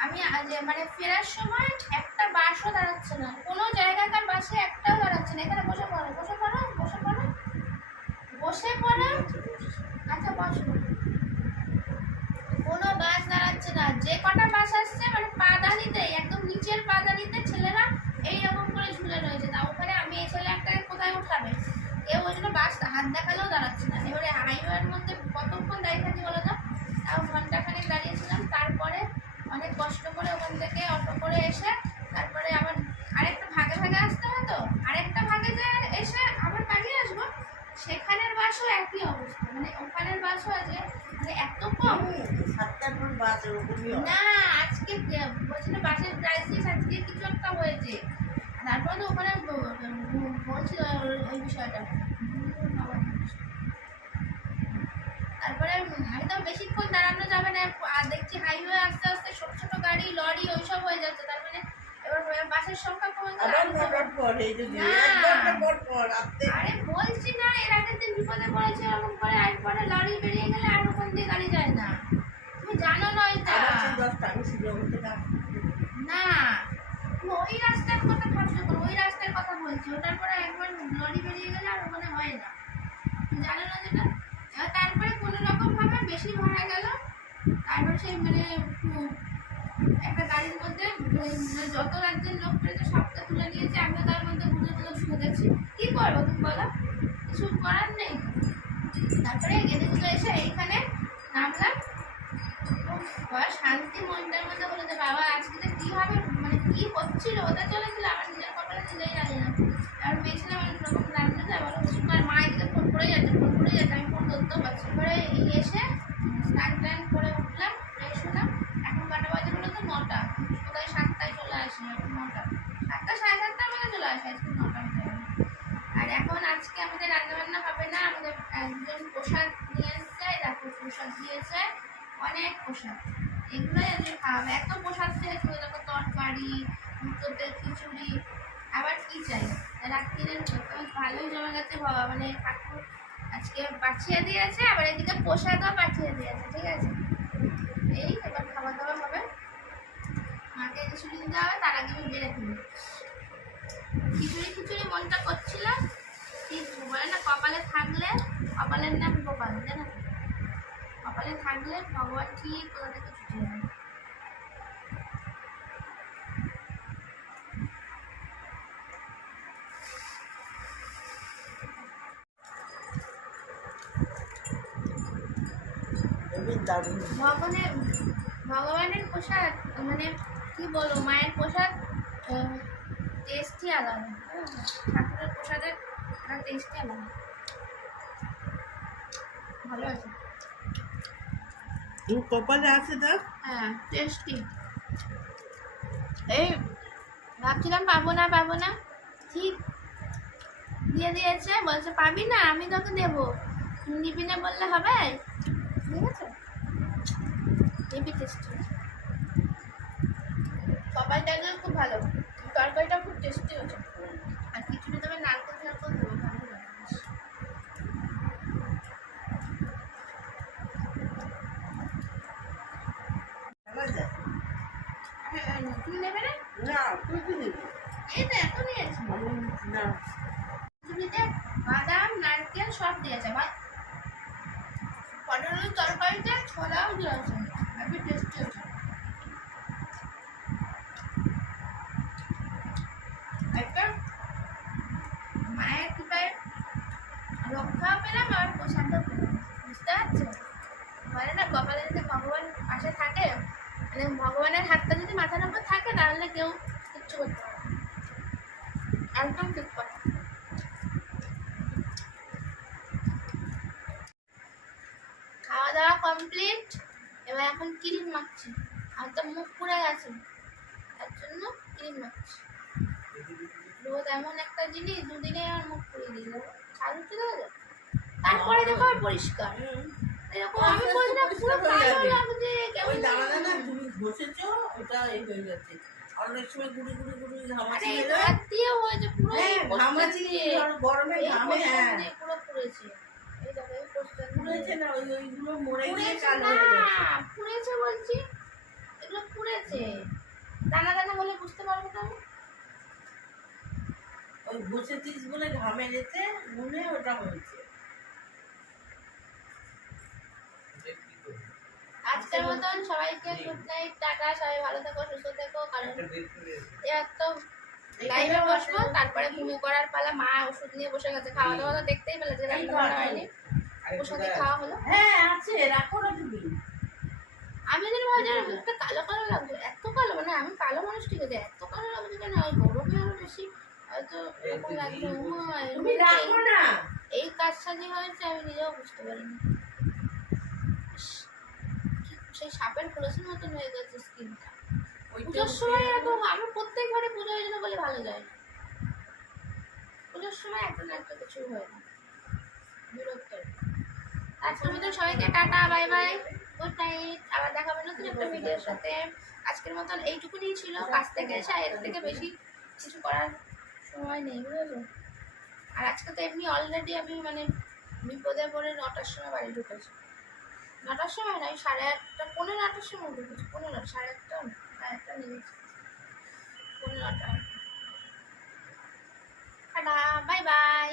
আমি মানে ফেরার সময় একটা বাসও দাঁড়াচ্ছে না। কোনো জায়গাকার বাসে একটাও দাঁড়াচ্ছে না এখানে বসে পড়ো বসে পড়ো বসে পড়ো বসে পড়ো আচ্ছা বসো কোনো বাস দাঁড়াচ্ছে না যে কটা বাস আসছে মানে পাদানিতেই একদম নিচের পাদানিতে ছেলেরা এইরকম করে ঝুলে রয়েছে তা ওখানে আমি এই ছেলে একটাকে কোথায় উঠাবে কেউ ওই জন্য বাস হাত দেখালেও দাঁড়াচ্ছে না এবারে হাইওয়ের মধ্যে কতক্ষণ দাঁড়িয়ে থাকি বলো তো তাও ঘন্টাখানেক দাঁড়িয়েছিলাম তারপরে অনেক কষ্ট করে ওখান থেকে অটো করে এসে তারপরে আবার আরেকটা ভাগে ভাগে আসতে হয় তো আরেকটা ভাগে যে এসে আবার বাড়ি আসব সেখানের বাসও একই অবস্থা মানে ওখানের বাসও আছে মানে এত কম সাতটার পর বাস ওরকমই না আজকে বলছিল বাসের ক্রাইসিস আজকে কিছু একটা হয়েছে। তারপরে তো ওখানে ব- ব- বলছিল ওই- ওই বিষয়টা। তারপরে একদম বেশিক্ষণ দাঁড়ানো যাবে না আর দেখছি হাইওয়ে আস্তে আস্তে ছোট ছোট গাড়ি লরি ওইসব হয়ে যাচ্ছে। তার মানে এবার বাসের সংখ্যা কমে গেলে আরও বলছি বিপদে পড়েছে এরকম করে একবারে লরি বেরিয়ে গেলে আর ওখান দিয়ে গাড়ি যায় না। তুমি জানো না এটা। না। ওই রাস্তার কথা ভাবছ তো ওই রাস্তার কথা বলছি। ওটার পরে একবার লরি বেরিয়ে গেলে আর ওখানে হয় না। তুমি জানো না যেটা? তারপরে কোনো রকম ভাবে বেশি ভাড়া গেল। তারপরে সেই মানে একটা গাড়ির মধ্যে মানে যত রাজ্যের লোক পেরেছে সবটা তুলে নিয়েছে। আমিও তার মধ্যে ঘুরে ঘুরে ঢুকেছি কি করব তুমি বলো? কিছু করার নেই। তারপরে গেঁদে গুলো এসে এইখানে নামলাম। শান্তি মনটার মধ্যে বলে যে বাবা, আজকে তো কি হবে মানে কি হচ্ছিল ওটা চলেছিল আমার নিজের কপালে নিজেই জানি না। আর পেয়েছিলাম অনেক রকম রান্না বলো মা এদিকে ফোন করে যাচ্ছে, ফোন করে যাচ্ছে, আমি ফোন ধরতেও পারছি পরে এই এসে স্নান টান করে উঠলাম ফ্রেশ হলাম এখন কটা বাজে বলো তো নটা কোথায় সাতটায় চলে আসি এখন নটা সাতটা সাড়ে সাতটার মধ্যে চলে আসে আজকে নটা মধ্যে আর এখন আজকে আমাদের রান্না বান্না হবে না, আমাদের একজন প্রসাদ নিয়ে এসছে দেখো প্রসাদ দিয়েছে অনেক প্রসাদ এগুলোই আজকে খাওয়াবে এত প্রসাদ খেয়েছে ওই দেখো তরকারি মুখোতে খিচুড়ি। আবার কি চাই? রাত্রিরের বেশ ভালোই জমে গেছে, বাবা মানে ঠাকুর আজকে পাঠিয়ে দিয়েছে, আবার এদিকে প্রসাদও পাঠিয়ে দিয়েছে, ঠিক আছে? এই এবার খাওয়া দাওয়া হবে। মাকে খিচুড়ি দিতে হবে, তার আগে আমি বেড়ে ফেলি খিচুড়ি খিচুড়ি মনটা করছিল বলে না কপালে থাকলে কপালের নাম গোপাল জানো কপালে থাকলে ভগবান ঠিক কোথা থেকে ছুটে যাবে। ভগবানের ভগবানের প্রসাদ মানে কি বলব মায়ের প্রসাদ টেস্টই আলাদা। ঠাকুরের প্রসাদের টেস্টই আলাদা ভালো আছে? কপালে আছে না হ্যাঁ টেস্টি এই ভাবছিলাম পাবো না পাবো না। ঠিক দিয়ে দিয়েছে বলছে পাবি না আমি তোকে দেবো। নিবি না বললে হবে? ঠিক আছে। হেভি টেস্টি সবাইটা খুব ভালো। তরকারিটা খুব টেস্টি হয়েছে আর খিচুড়ি তবে নারকেল নারকেল দেবো ভালো লাগে বেশ। জানা যায় বাদাম নারকেল সব দিয়েছে তরকারিতে ছোলাও দিয়েছে হেভি টেস্টি রক্ষাও পেলাম। আর প্রসাদও বুঝতে পারছ? বলে না, কপালে যদি ভগবান পাশে থাকে মানে ভগবানের হাতটা যদি মাথার উপর থাকে তাহলে কেউ কিচ্ছু করতে পারে একদম ঠিক কথা। খাওয়া দাওয়া কমপ্লিট এবার এখন ক্রিম মাখছি। আর তো মুখ পুড়ে গেছে। তার জন্য ক্রিম মাখছি। রোদ এমন একটা জিনিস দুদিনে আমার মুখ পুড়িয়ে দিল ছাড়ু গেল তারপরে দেখো পরিষ্কার। এরকম আমি বললাম পুরো কালো লাগছে কেমন ওটা এই হয়ে যাচ্ছে। অনেক সময় গুড়ি গুড়ি গুড়ি ঘামাচি হ্যাঁ ঘামাচি গরমে ঘামে হ্যাঁ। পুড়েছে। এই দেখো এই পোস্টার পুড়েছে না ওই ওইগুলো মরে গিয়ে কালো না গেছে। পুড়েছে বলছি। এগুলো পুড়েছে। দানা দানা বুঝতে পারব ওই বলে ঘামে যেতে মনে ওটা হয়েছে। আজকের মতন সবাইকে গুড নাইট টাটা সবাই ভালো থেকো সুস্থ থেকো কারণ এর তো লাইভে বসবো তারপরে ঘুমো করার পালা মা ওষুধ নিয়ে বসে গেছে খাওয়া দাওয়া তো দেখতেই পেলেছে রান্না বান্না হয়নি। ওষুধে খাওয়া হলো। হ্যাঁ আছে রাখো না তুমি। আমি যেন ভাবছি আমার মুখটা কালো কালো লাগছে এত কালো মানে আমি কালো মানুষ ঠিক আছে এত কালো লাগছে কেন ওই গরমে আরও বেশি হয়তো এরকম লাগছে তুমি রাখো না। এই কাজ সাজি হয়েছে আমি নিজেও বুঝতে পারিনি। সেই সাপের খোলসের মতন হয়ে গেছে স্কিনটা পুজোর সময় এরকম আমি প্রত্যেকবারে পুজো হয় না বলে ভালো যায় না। পুজোর সময় একটা না একটা কিছু হয় না। বিরক্ত। আজকের মতন সবাইকে tata bye bye good night আবার দেখা হবে নতুন একটা ভিডিওর সাথে। আজকের মতন এইটুকুনি ছিল। কাজ থেকে এসে এর থেকে বেশি কিছু করার সময় নেই বুঝেছ? আর আজকে তো এমনি অলরেডি আমি মানে বিপদে পড়ে নটার সময় বাড়ি ঢুকেছি। নটার সময় নয় সাড়ে আটটা, পনেরো নটার সময় ঢুকেছি পনেরো নটা সাড়ে আটটা সাড়ে আটটা নেমেছি। পনেরো আটটা। Bye bye.